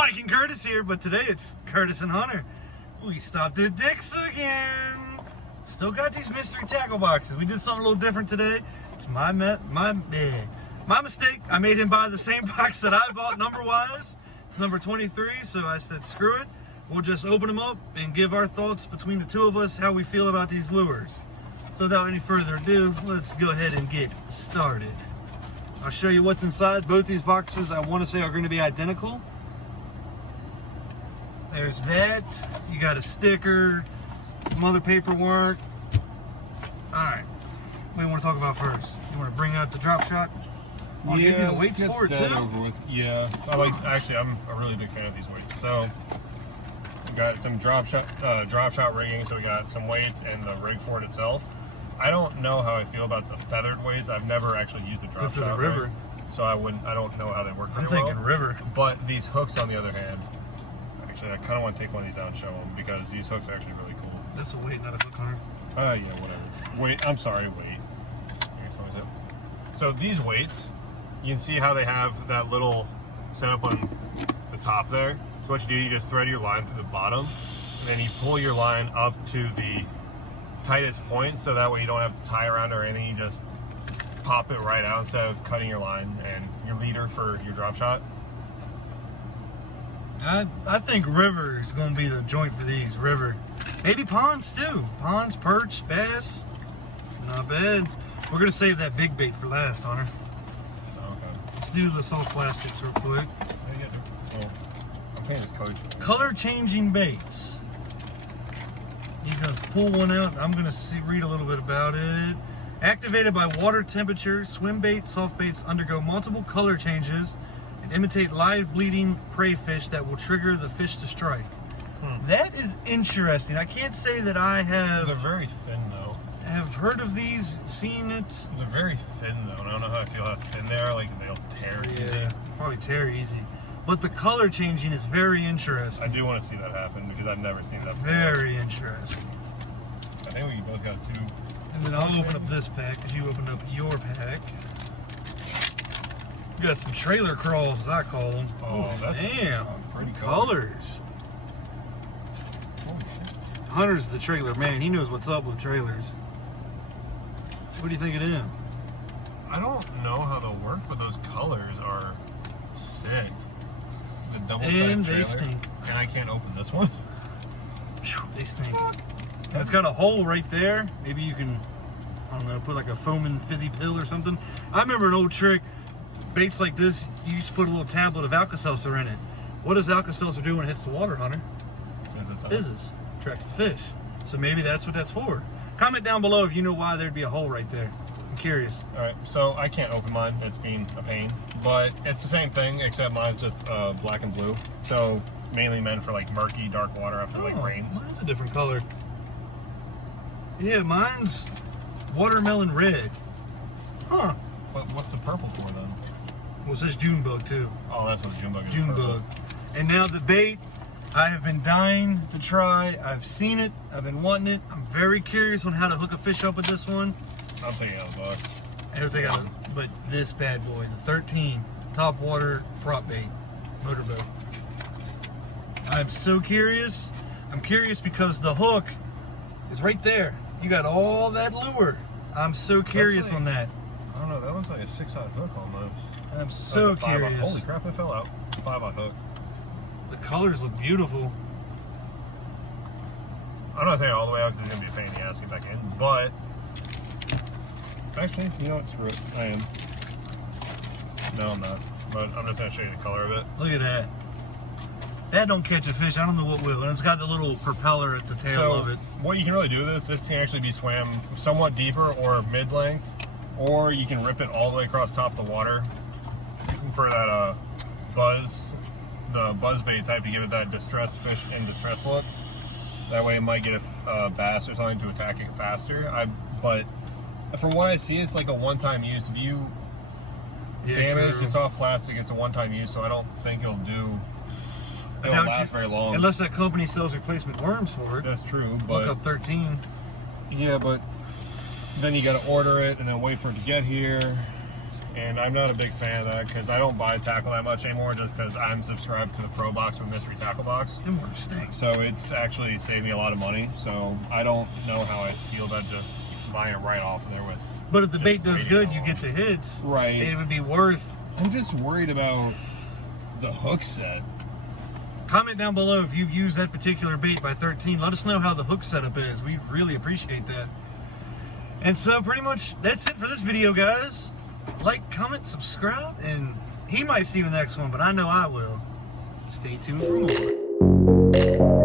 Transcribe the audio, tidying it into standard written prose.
Mike and Curtis here, but today it's Curtis and Hunter. We stopped at Dick's again. Still got these mystery tackle boxes. We did something a little different today. It's my mistake. I made him buy the same box that I bought number-wise. It's number 23, so I said screw it. We'll just open them up and give our thoughts between the two of us how we feel about these lures. So without any further ado, let's go ahead and get started. I'll show you what's inside. Both these boxes I want to say are going to be identical. There's that. You got a sticker, some other paperwork. Alright, what do you want to talk about first? You want to bring out the drop shot? Oh, yeah, the weights for it too? Over with. Yeah, actually, I'm a really big fan of these weights. So, we got some drop shot rigging, so we got some weights and the rig for it itself. I don't know how I feel about the feathered weights. I've never actually used a drop shot the river. Rig, so I don't know how they work very I'm thinking well. river. But these hooks, on the other hand, actually, I kind of want to take one of these out and show them because these hooks are actually really cool. That's a weight, not a hook, Hunter. Yeah, whatever. Wait, I'm sorry, wait. So these weights, you can see how they have that little setup on the top there. So what you do, you just thread your line through the bottom, and then you pull your line up to the tightest point, so that way you don't have to tie around or anything. You just pop it right out instead of cutting your line and your leader for your drop shot. I think river is going to be the joint for these. River. Maybe ponds too. Ponds, perch, bass. Not bad. We're going to save that big bait for last, Hunter. Okay. Let's do the soft plastics real quick. I'm paying this coach. Color changing baits. He's going to pull one out. I'm going to read a little bit about it. Activated by water temperature, swim bait, soft baits undergo multiple color changes and imitate live bleeding prey fish that will trigger the fish to strike. That is interesting. I can't say that I have... They're very thin, though. Have heard of these, seen it. They're very thin, though, and I don't know how I feel how thin they are. Like, they'll tear easy. Probably tear easy. But the color changing is very interesting. I do want to see that happen because I've never seen that before. Very interesting. I think we both got two. And then I'll open up this pack because you opened up your pack. You got some trailer crawls, as I call them. Oh, that's damn. pretty colors. Holy shit. Hunter's the trailer man. He knows what's up with trailers. What do you think of them? I don't know how they'll work, but those colors are sick. The double-sided trailer. And they stink. And I can't open this one. Whew, they stink. And it's got a hole right there. Maybe you can, I don't know, put like a foaming fizzy pill or something. I remember an old trick. Baits like this, you used to put a little tablet of Alka-Seltzer in it. What does Alka-Seltzer do when it hits the water, Hunter? Fizzes. Attracts the fish. So maybe that's what that's for. Comment down below if you know why there'd be a hole right there. I'm curious. Alright, so I can't open mine. It's being a pain. But it's the same thing, except mine's just black and blue. So mainly meant for like murky, dark water after like rains. Mine's a different color. Yeah, mine's watermelon red. Huh. But what's the purple for then? Well, it says June bug too. Oh, that's what June bug is. June bug. And now the bait, I have been dying to try. I've seen it. I've been wanting it. I'm very curious on how to hook a fish up with this one. I'm taking out a bus. But this bad boy, the 13 top water prop bait motorboat. I'm so curious. I'm curious because the hook is right there. You got all that lure. I'm so curious on that. I don't know. That looks like a 6-aught hook almost. I'm so curious. Holy crap! I fell out. 5-aught hook. The colors look beautiful. I'm not taking it all the way out because it's gonna be a pain in the ass to get back in. But actually, you know what? I am. No, I'm not. But I'm just gonna show you the color of it. Look at that. That don't catch a fish. I don't know what will. And it's got the little propeller at the tail of it. What you can really do with this can actually be swam somewhat deeper or mid-length, or you can rip it all the way across top of the water for that the buzz bait type to give it that distressed fish in distress look. That way it might get a bass or something to attack it faster. But from what I see, it's like a one-time use. If you damage the soft plastic, it's a one-time use, so I don't think it'll last very long. Unless that company sells replacement worms for it. That's true, but look up 13. Yeah, but then you got to order it and then wait for it to get here. and I'm not a big fan of that because I don't buy tackle that much anymore just because I'm subscribed to the Pro Box from Mystery Tackle Box. Them worms stink. So it's actually saved me a lot of money. So I don't know how I feel about just buying it right off there with. But if the just bait does waiting good, all you on. get the hits. Right. It would be worth. I'm just worried about the hook set. Comment down below if you've used that particular bait by 13. Let us know how the hook setup is. We really appreciate that. And so pretty much that's it for this video, guys. Like, comment, subscribe, and he might see the next one, but I know I will. Stay tuned for more.